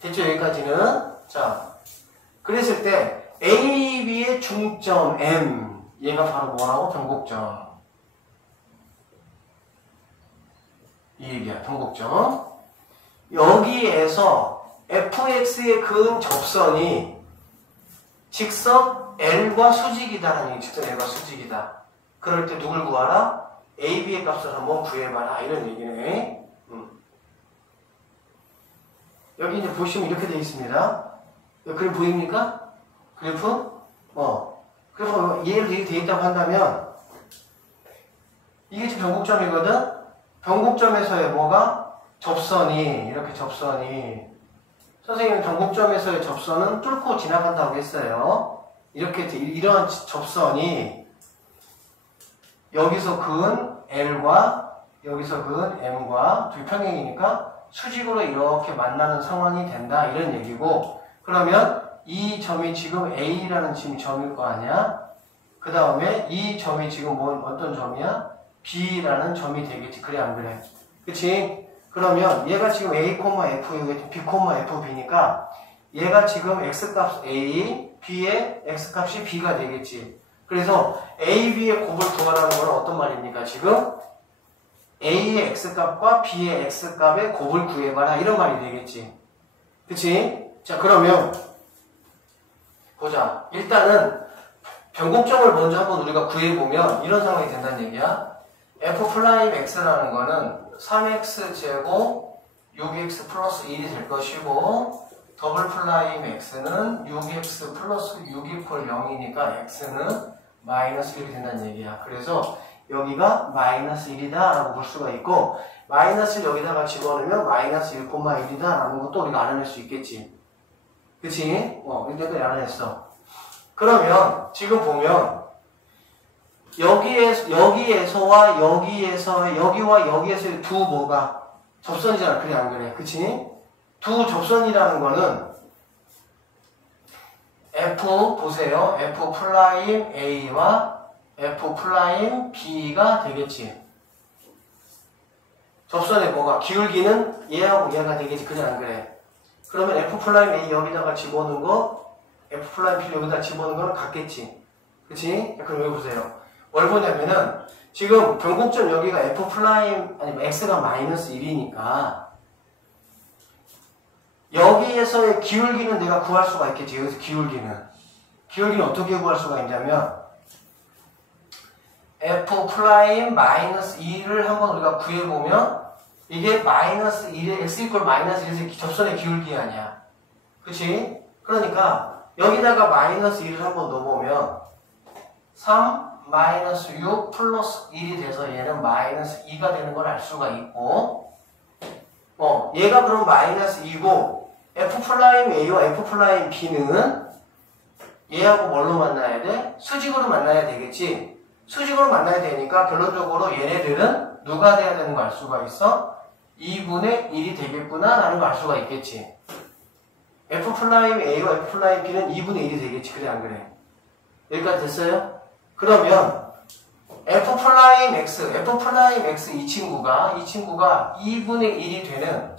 됐죠? 여기까지는. 자, 그랬을 때 A, B의 중점 M 얘가 바로 뭐라고? 변곡점. 이 얘기야. 변곡점. 여기에서 fx에 그은 접선이 직선 L과 수직이다라는 얘기. 직선 L과 수직이다. 그럴 때 누굴 구하라? A, B의 값을 한번 구해봐라. 이런 얘기네. 여기 이제 보시면 이렇게 되어 있습니다. 그림 보입니까? 그래프? 그래서 얘를 이렇게 되어 있다고 한다면 이게 지금 변곡점이거든? 변곡점에서의 뭐가? 접선이 이렇게 접선이 선생님은 변곡점에서의 접선은 뚫고 지나간다고 했어요. 이렇게 이러한 접선이 여기서 그은 L과 여기서 그은 M과 둘이 평행이니까 수직으로 이렇게 만나는 상황이 된다 이런 얘기고 그러면 이 점이 지금 A라는 점일 거 아니야? 그 다음에 이 점이 지금 어떤 점이야? B라는 점이 되겠지. 그래 안 그래? 그치? 그러면 얘가 지금 A, F, B, FB니까 얘가 지금 X값 A, B의 X값이 B가 되겠지. 그래서 A, B의 곱을 구하라는 건 어떤 말입니까? 지금 A의 X값과 B의 X값의 곱을 구해봐라 이런 말이 되겠지. 그치? 자, 그러면 보자. 일단은 변곡점을 먼저 한번 우리가 구해보면 이런 상황이 된다는 얘기야. F'X라는 거는 3X제곱 6X 플러스 1이 될 것이고 X는 6X 플러스 6 이퀄 0이니까 X는 마이너스 1이 된다는 얘기야. 그래서 여기가 마이너스 1이다 라고 볼 수가 있고 마이너스를 여기다가 집어넣으면 마이너스 1,1이다 라는 것도 우리가 알아낼 수 있겠지. 그치? 일단 알아냈어. 그러면 지금 보면 여기에서와 여기와 여기에서의 두 뭐가 접선이잖아. 그래 안 그래? 그치? 두 접선이라는 거는 F 보세요. F'A와 F'B가 되겠지. 접선의 뭐가 기울기는 얘하고 얘가 되겠지. 그래 안 그래? 그러면 F'A 여기다가 집어넣은 거 F'B 여기다 집어넣은 거는 같겠지. 그치? 그럼 여기 보세요. 뭘 보냐면은 지금 변곡점 여기가 F' 아니면 X가 마이너스 1이니까 여기에서의 기울기는 내가 구할 수가 있겠지. 여기서 기울기는 어떻게 구할 수가 있냐면 F' 마이너스 2를 한번 우리가 구해보면 이게 마이너스 1에 X 이퀄 마이너스 1에서 접선의 기울기 아니야. 그치? 그러니까 여기다가 마이너스 1을 한번 넣어보면 3 마이너스 6 플러스 1이 돼서 얘는 마이너스 2가 되는 걸 알 수가 있고 얘가 그럼 마이너스 2고 F'A와 F'B는 얘하고 뭘로 만나야 돼? 수직으로 만나야 되겠지. 수직으로 만나야 되니까 결론적으로 얘네들은 누가 돼야 되는 거 알 수가 있어? 2분의 1이 되겠구나 라는 거 알 수가 있겠지. F'A와 F'B는 2분의 1이 되겠지. 그래 안 그래? 여기까지 됐어요? 그러면 F'X 이 친구가 2분의 1이 되는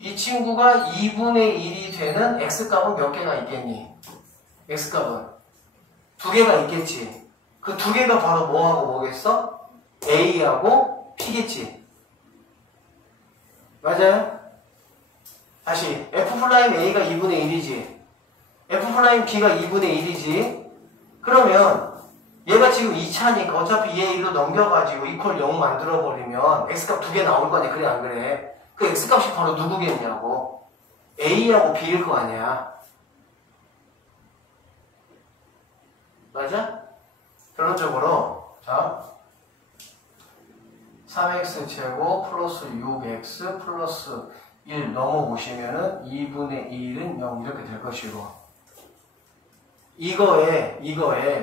이 친구가 2분의 1이 되는 X값은 몇 개가 있겠니? X값은 두 개가 있겠지. 그 두 개가 바로 뭐하고 뭐겠어? A하고 P겠지. 맞아요? 다시 F'A가 2분의 1이지. F'B가 2분의 1이지. 그러면 얘가 지금 2차니까 어차피 얘 1로 넘겨가지고 이퀄 0 만들어버리면 X값 두 개 나올 거 아니야. 그래 안 그래? 그 X값이 바로 누구겠냐고. A하고 B일 거 아니야. 맞아? 결론적으로 3X제곱 플러스 6X 플러스 1 넘어오시면은 2분의 1은 0 이렇게 될 것이고 이거에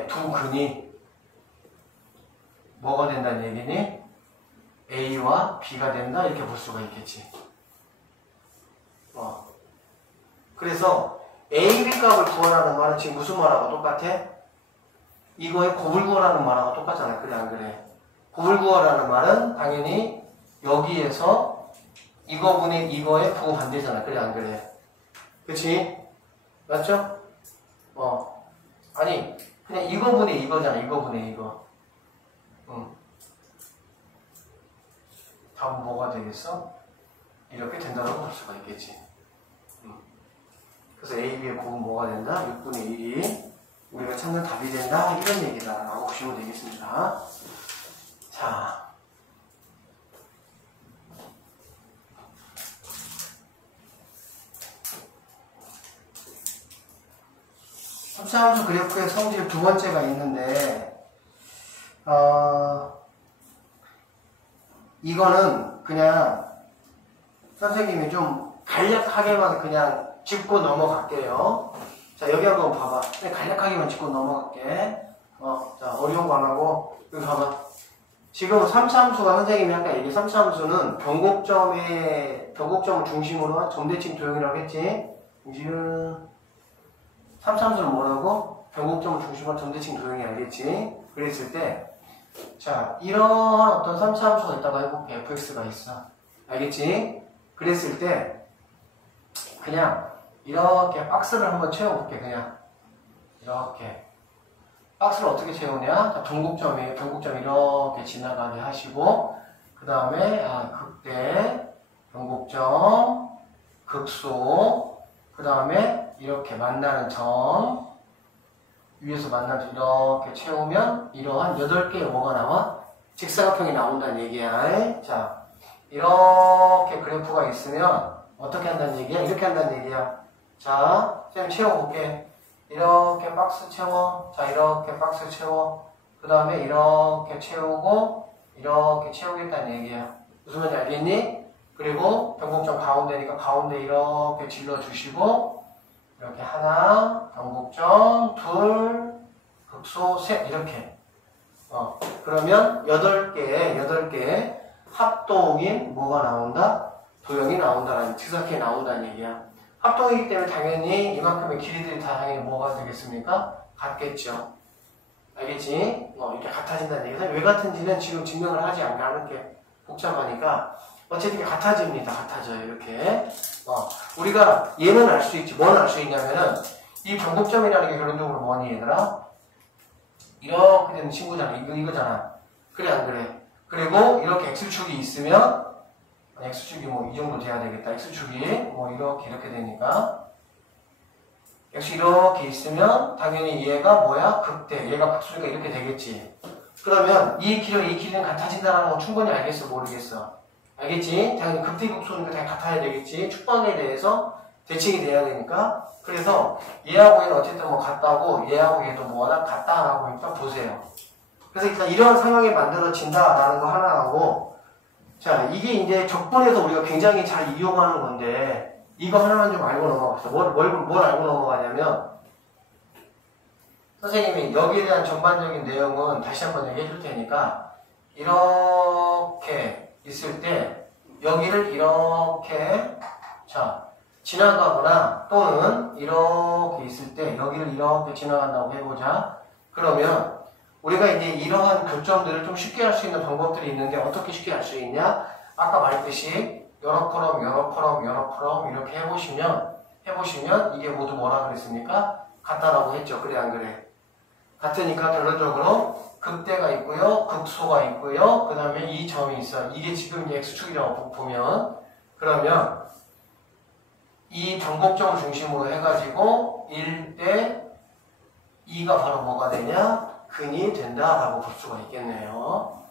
두 근이 뭐가 된다는 얘기니? A와 B가 된다 이렇게 볼 수가 있겠지. 그래서 A, B 값을 구하라는 말은 지금 무슨 말하고 똑같아? 이거의 곱을 구하라는 말하고 똑같잖아. 그래 안 그래? 곱을 구하라는 말은 당연히 여기에서 이거분의 이거의 부호 반대잖아. 그래 안 그래? 그치? 맞죠? 아니 그냥 이거분의 이거잖아. 이거분의 이거. 답은 뭐가 되겠어? 이렇게 된다고 볼 수가 있겠지. 그래서 A, B의 곱은 뭐가 된다? 6분의 1이 우리가 찾는 답이 된다. 이런 얘기다 라고 보시면 되겠습니다. 자, 합차함수 그래프의 성질 두 번째가 있는데 이거는 그냥 선생님이 좀 간략하게만 그냥 짚고 넘어갈게요. 자, 여기 한번 봐봐. 그냥 간략하게만 짚고 넘어갈게. 자, 어려운 거 안 하고 여기 봐봐. 지금 3차함수가 선생님이 아까 얘기 3차함수는 변곡점을 중심으로 한 점대칭 도형이라고 했지. 지금 3차함수는 뭐라고? 변곡점을 중심으로 한 점대칭 도형이 알겠지? 그랬을 때 자, 이런 어떤 3차함수가 있다고 해볼게. fx가 있어. 알겠지? 그랬을 때 그냥 이렇게 박스를 한번 채워볼게. 그냥 이렇게 박스를 어떻게 채우냐? 자, 변곡점 이렇게 지나가게 하시고 그 다음에 극대, 변곡점, 극소, 그 다음에 이렇게 만나는 점, 위에서 만나는 점 이렇게 채우면 이러한 8개의 뭐가 나와? 직사각형이 나온다는 얘기야. 자, 이렇게 그래프가 있으면 어떻게 한다는 얘기야? 이렇게 한다는 얘기야. 자, 쌤 채워볼게. 이렇게 박스 채워. 자, 이렇게 박스 채워. 그 다음에 이렇게 채우고 이렇게 채우겠다는 얘기야. 무슨 말인지 알겠니? 그리고 변곡점 가운데니까 가운데 이렇게 질러주시고 이렇게 하나, 변곡점, 둘, 극소, 셋 이렇게. 그러면 8개 합동인 뭐가 나온다? 도형이 나온다라는, 직사각형이 나온다는 얘기야. 합동이기 때문에 당연히 이만큼의 길이들이 다 당연히 뭐가 되겠습니까? 같겠죠. 알겠지? 이렇게 같아진다는 얘기죠. 왜 같은지는 지금 증명을 하지 않는 게 복잡하니까 어쨌든 같아집니다. 같아져요. 이렇게. 우리가 얘는 알 수 있지. 뭘 알 수 있냐면은 이 변곡점이라는 게 결론적으로 뭐니 얘들아? 이렇게 되는 친구잖아. 이거잖아. 그래 안 그래? 그리고 이렇게 x축이 있으면 x축이 뭐 이 정도 돼야 되겠다. x축이 뭐 이렇게 되니까 x 이렇게 있으면 당연히 얘가 뭐야? 극대. 얘가 극소니까 이렇게 되겠지. 그러면 이 길이는 같아진다는 건 충분히 알겠어? 모르겠어? 알겠지? 당연히 극대 극소니까 다 같아야 되겠지. 축방에 대해서 대칭이 돼야 되니까. 그래서 얘하고 얘는 어쨌든 뭐 같다고, 얘하고 얘도 뭐나 같다라고 일단 보세요. 그래서 일단 이런 상황이 만들어진다라는 거 하나 하고, 자, 이게 이제 적분에서 우리가 굉장히 잘 이용하는 건데, 이거 하나만 좀 알고 넘어갑시다. 뭘 알고 넘어가냐면, 선생님이 여기에 대한 전반적인 내용은 다시 한번 얘기해 줄 테니까, 이렇게 있을 때, 여기를 이렇게, 자, 지나가거나 또는 이렇게 있을 때, 여기를 이렇게 지나간다고 해보자. 그러면, 우리가 이제 이러한 교점들을 좀 쉽게 할 수 있는 방법들이 있는데 어떻게 쉽게 할 수 있냐? 아까 말했듯이 여러 컬럼 이렇게 해보시면 이게 모두 뭐라 그랬습니까? 같다라고 했죠. 그래 안 그래? 같으니까 결론적으로 극대가 있고요. 극소가 있고요. 그 다음에 이 점이 있어요. 이게 지금 이제 x축이라고 보면 그러면 이 변곡점을 중심으로 해가지고 1대 2가 바로 뭐가 되냐? 근이 된다라고 볼 수가 있겠네요.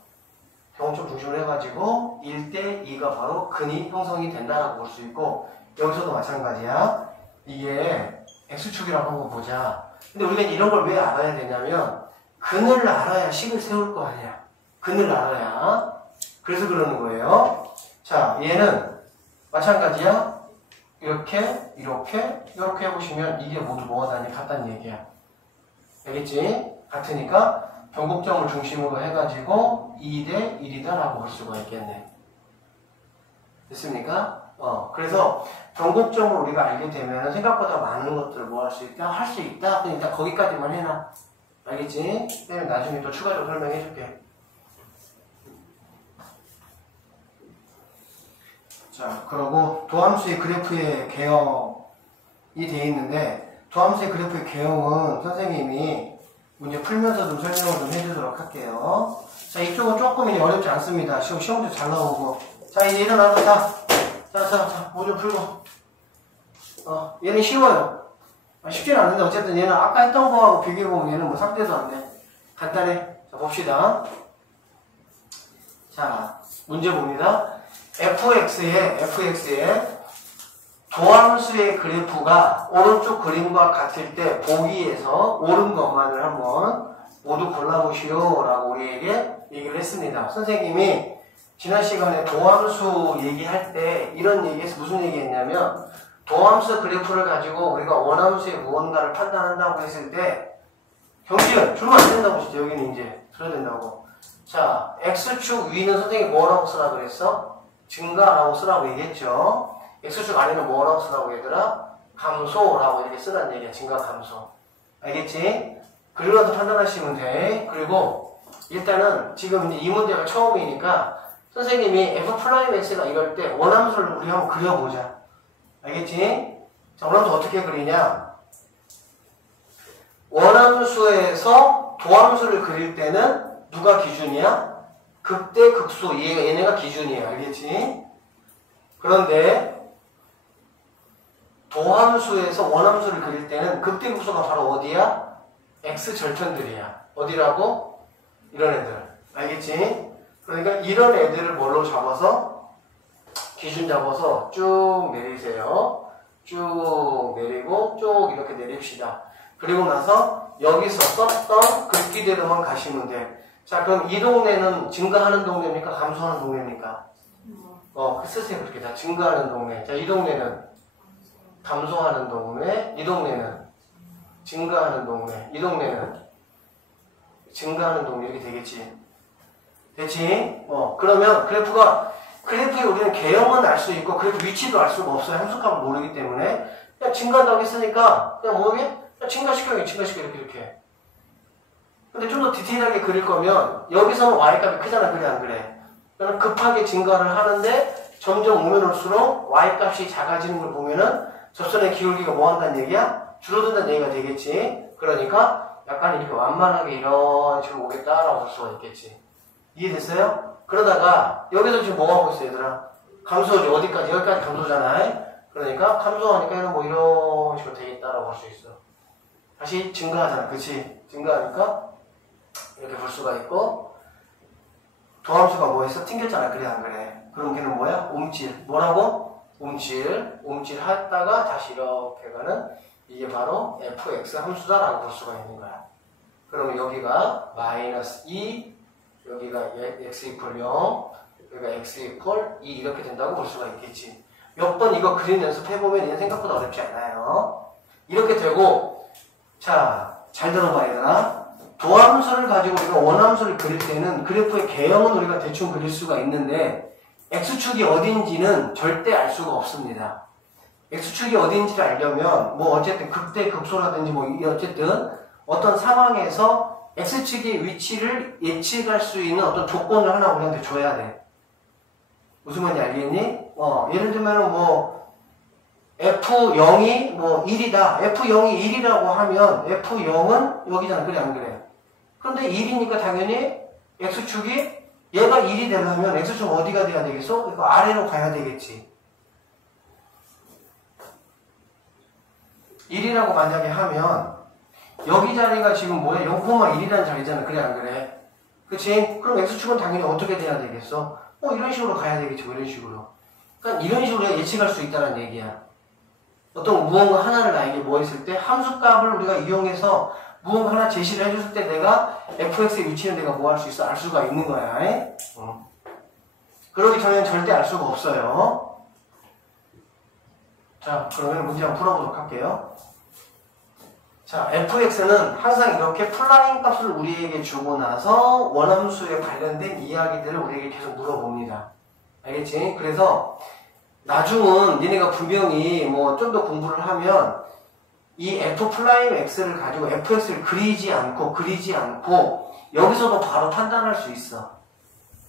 변곡점 중심으로 해가지고 1대 2가 바로 근이 형성이 된다라고 볼 수 있고 여기서도 마찬가지야. 이게 x축이라고 한번 보자. 근데 우리가 이런 걸 왜 알아야 되냐면 근을 알아야 식을 세울 거 아니야. 근을 알아야. 그래서 그러는 거예요. 자, 얘는 마찬가지야. 이렇게 해보시면 이게 모두 뭐가 다니 같다는 얘기야. 알겠지? 같으니까 변곡점을 중심으로 해가지고 2대 1이다라고 볼 수가 있겠네. 됐습니까? 그래서 변곡점을 우리가 알게 되면 생각보다 많은 것들을 뭐 할 수 있다? 할 수 있다? 그러니까 거기까지만 해놔. 알겠지? 그러면 나중에 또 추가적으로 설명해 줄게. 자, 그러고 도함수의 그래프의 개형이 되어 있는데 도함수의 그래프의 개형은 선생님이 문제 풀면서 좀 설명을 좀 해주도록 할게요. 자, 이쪽은 조금 이제 어렵지 않습니다. 시험도 잘 나오고. 자, 이제 일어나서 자, 뭐 좀 풀고. 얘는 쉬워요. 쉽지는 않은데, 어쨌든 얘는 아까 했던 거하고 비교해보면 얘는 뭐 상대도 안 돼. 간단해. 자, 봅시다. 자, 문제 봅니다. fx에 도함수의 그래프가 오른쪽 그림과 같을 때 보기에서 옳은 것만을 한번 모두 골라보시오 라고 우리에게 얘기를 했습니다. 선생님이 지난 시간에 도함수 얘기할 때 이런 얘기에서 무슨 얘기 했냐면 도함수 그래프를 가지고 우리가 원함수의 무언가를 판단한다고 했을 때 경지를 주면 안 된다고 했죠. 여기는 이제 들어야 된다고. 자, x축 위는 선생님이 뭐라고 쓰라고 그랬어? 증가라고 쓰라고 얘기했죠. x축 아래는 뭐라고 쓰라고 얘들아? 감소라고 이렇게 쓰라는 얘기야. 증가 감소. 알겠지? 그리고라도 판단하시면 돼. 그리고 일단은 지금 이제 이 문제가 처음이니까 선생님이 F'X가 이럴 때 원함수를 우리 한번 그려보자. 알겠지? 자, 원함수 어떻게 그리냐? 원함수에서 도함수를 그릴 때는 누가 기준이야? 극대, 극소, 얘네가 기준이에요. 알겠지? 그런데 도함수에서 원함수를 그릴 때는 극대, 극소가 바로 어디야? X 절편들이야. 어디라고? 이런 애들. 알겠지? 그러니까 이런 애들을 뭘로 잡아서 기준 잡아서 쭉 내리세요. 쭉 내리고 쭉 이렇게 내립시다. 그리고 나서 여기서 썼던 글귀대로만 가시면 돼. 자, 그럼 이 동네는 증가하는 동네입니까? 감소하는 동네입니까? 쓰세요. 그렇게 다 증가하는 동네. 자, 이 동네는 감소하는 동네. 이 동네는 증가하는 동네. 이 동네는 증가하는 동네. 이렇게 되겠지. 됐지? 그러면 그래프에 우리는 개형은 알 수 있고 그래프 위치도 알 수가 없어요. 함수값을 모르기 때문에. 그냥 증가한다고 했으니까 그냥 뭐게? 증가시켜 이렇게. 근데 좀 더 디테일하게 그릴 거면 여기서는 y값이 크잖아. 그래 안 그래? 그러면 급하게 증가를 하는데 점점 오면 올수록 y값이 작아지는 걸 보면은 접선의 기울기가 뭐 한다는 얘기야? 줄어든다는 얘기가 되겠지. 그러니까 약간 이렇게 완만하게 이런 식으로 오겠다라고 볼 수가 있겠지. 이해됐어요? 그러다가 여기서 지금 뭐 하고 있어 얘들아? 감소지. 어디까지? 여기까지 감소잖아. 그러니까 감소하니까 얘는 뭐 이런 식으로 되겠다라고 볼 수 있어. 다시 증가하잖아. 그치? 증가하니까 이렇게 볼 수가 있고 도함수가 뭐 했어? 튕겼잖아. 그래 안 그래? 그럼 걔는 뭐야? 옴질. 뭐라고? 옴질 했다가 다시 이렇게 가는 이게 바로 fx 함수다라고 볼 수가 있는 거야. 그러면 여기가 마이너스 2 여기가 x 이퀄 0 여기가 x 이퀄 2 이렇게 된다고 볼 수가 있겠지. 몇 번 이거 그림 연습해보면 얘는 생각보다 어렵지 않아요. 이렇게 되고 자, 잘 들어봐 얘들아. 도함수를 가지고 우리가 원함수를 그릴 때는 그래프의 개형은 우리가 대충 그릴 수가 있는데 x축이 어딘지는 절대 알 수가 없습니다. x축이 어딘지를 알려면 뭐 어쨌든 극대, 극소라든지 뭐 어쨌든 어떤 상황에서 x축의 위치를 예측할 수 있는 어떤 조건을 하나 우리한테 줘야 돼. 무슨 말인지 알겠니? 예를 들면은 뭐 F0이 뭐 1이다. F0이 1이라고 하면 F0은 여기잖아. 그래 안 그래? 그런데 1이니까 당연히 x축이 얘가 1이 되려면 x축 어디가 돼야 되겠어? 이거 아래로 가야 되겠지. 1이라고 만약에 하면 여기 자리가 지금 뭐야? 0,1이라는 자리잖아. 그래 안 그래? 그치? 그럼 x축은 당연히 어떻게 돼야 되겠어? 이런 식으로 가야 되겠지. 이런 식으로. 그러니까 이런 식으로 예측할 수 있다는 얘기야. 어떤 무언가 하나를 나에게 뭐 했을 때 함수값을 우리가 이용해서 무언가 하나 제시를 해줬을 때 내가 fx의 위치는 내가 뭐 할 수 있어? 알 수가 있는 거야. 그러기 전에는 절대 알 수가 없어요. 자, 그러면 문제 한번 풀어보도록 할게요. 자, fx는 항상 이렇게 플라잉 값을 우리에게 주고 나서 원함수에 관련된 이야기들을 우리에게 계속 물어봅니다. 알겠지? 그래서 나중은 니네가 분명히 뭐 좀 더 공부를 하면 이 f'x를 가지고 fx를 그리지 않고 여기서도 바로 판단할 수 있어.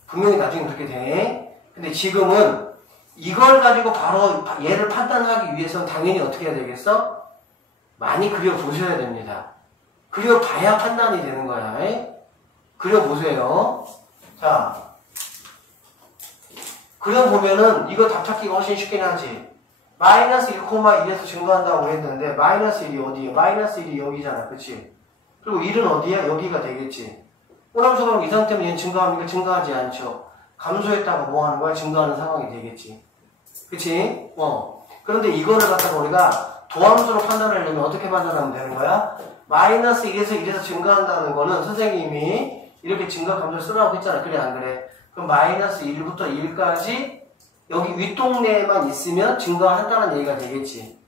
분명히 나중에 그렇게 돼. 근데 지금은 이걸 가지고 바로 얘를 판단하기 위해서는 당연히 어떻게 해야 되겠어? 많이 그려보셔야 됩니다. 그려봐야 판단이 되는 거야. 그려보세요. 자, 그려보면은 이거 답 찾기가 훨씬 쉽긴 하지. 마이너스 1,1에서 증가한다고 했는데 마이너스 1이 어디에? 마이너스 1이 여기잖아. 그치? 그리고 1은 어디야? 여기가 되겠지. 호남수가 이 상태면 얘는 증가합니까? 증가하지 않죠. 감소했다가 뭐 하는 거야? 증가하는 상황이 되겠지. 그치? 그런데 이거를 갖다가 우리가 도함수로 판단하려면 어떻게 판단하면 되는 거야? 마이너스 1에서 증가한다는 거는 선생님이 이렇게 증가 감소를 쓰라고 했잖아. 그래 안 그래? 그럼 마이너스 1부터 1까지 여기 윗동네에만 있으면 증가한다는 얘기가 되겠지.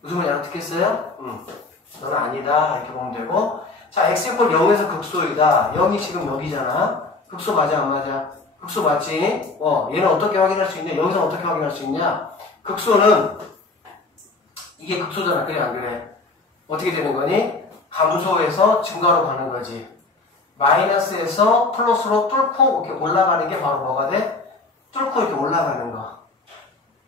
무슨 말인지 알아듣겠어요? 너는 아니다. 이렇게 보면 되고. 자, x 이퀄 0에서 극소이다. 0이 지금 여기잖아. 극소 맞아 안 맞아? 극소 맞지? 얘는 어떻게 확인할 수 있냐? 여기서 어떻게 확인할 수 있냐? 극소는 이게 극소잖아. 그래 안 그래? 어떻게 되는 거니? 감소에서 증가로 가는 거지. 마이너스에서 플러스로 뚫고 이렇게 올라가는 게 바로 뭐가 돼? 뚫고 이렇게 올라가는 거.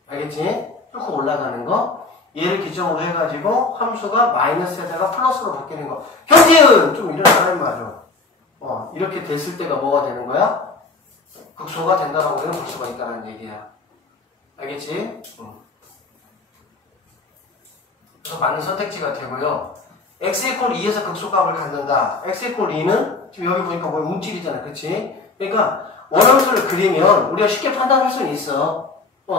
알겠지? 뚫고 올라가는 거. 얘를 기점으로 해가지고 함수가 마이너스에다가 플러스로 바뀌는 거. 현재은 좀 일어나는 말이야. 이렇게 됐을 때가 뭐가 되는 거야? 극소가 된다라고 하면 볼 수가 있다는 얘기야. 알겠지? 그래서 맞는 선택지가 되고요. x 이퀄 2에서 극소값을 갖는다. x 이퀄 2는 지금 여기 보니까 뭐 운질이잖아. 그치? 그러니까 원함수를 그리면 우리가 쉽게 판단할 수는 있어.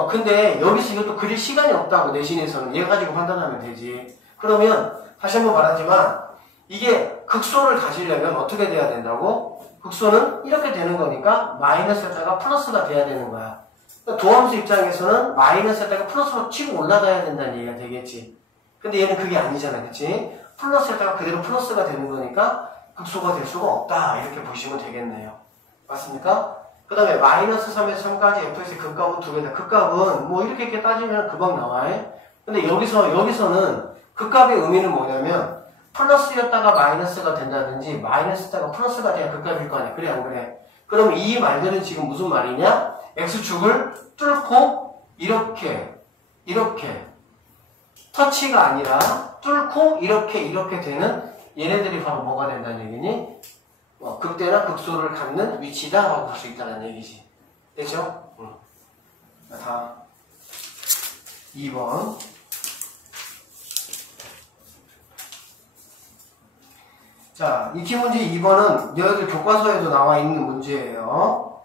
근데 여기서 이것도 그릴 시간이 없다고 내신에서는 얘 가지고 판단하면 되지. 그러면 다시 한번 말하지만 이게 극소를 가지려면 어떻게 돼야 된다고? 극소는 이렇게 되는 거니까 마이너스에다가 플러스가 돼야 되는 거야. 그러니까 도함수 입장에서는 마이너스에다가 플러스로 치고 올라가야 된다는 얘기가 되겠지. 근데 얘는 그게 아니잖아. 그치? 플러스에다가 그대로 플러스가 되는 거니까 극소가 될 수가 없다. 이렇게 보시면 되겠네요. 맞습니까? 그 다음에 마이너스 3에서 3까지 fx의 극값은 두 개다. 극값은 뭐 이렇게 따지면 금방 나와. 근데 여기서는 극값의 의미는 뭐냐면 플러스였다가 마이너스가 된다든지 마이너스였다가 플러스가 돼야 극값일 거 아니야. 그래 안 그래? 그럼 이 말들은 지금 무슨 말이냐? x축을 뚫고 이렇게 터치가 아니라 뚫고 이렇게 되는 얘네들이 바로 뭐가 된다는 얘기니? 극대나 극소를 갖는 위치다라고 볼 수 있다는 얘기지. 됐죠? 다음 2번. 자, 익히 문제 2번은 너희들 교과서에도 나와 있는 문제예요.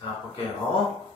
자, 볼게요.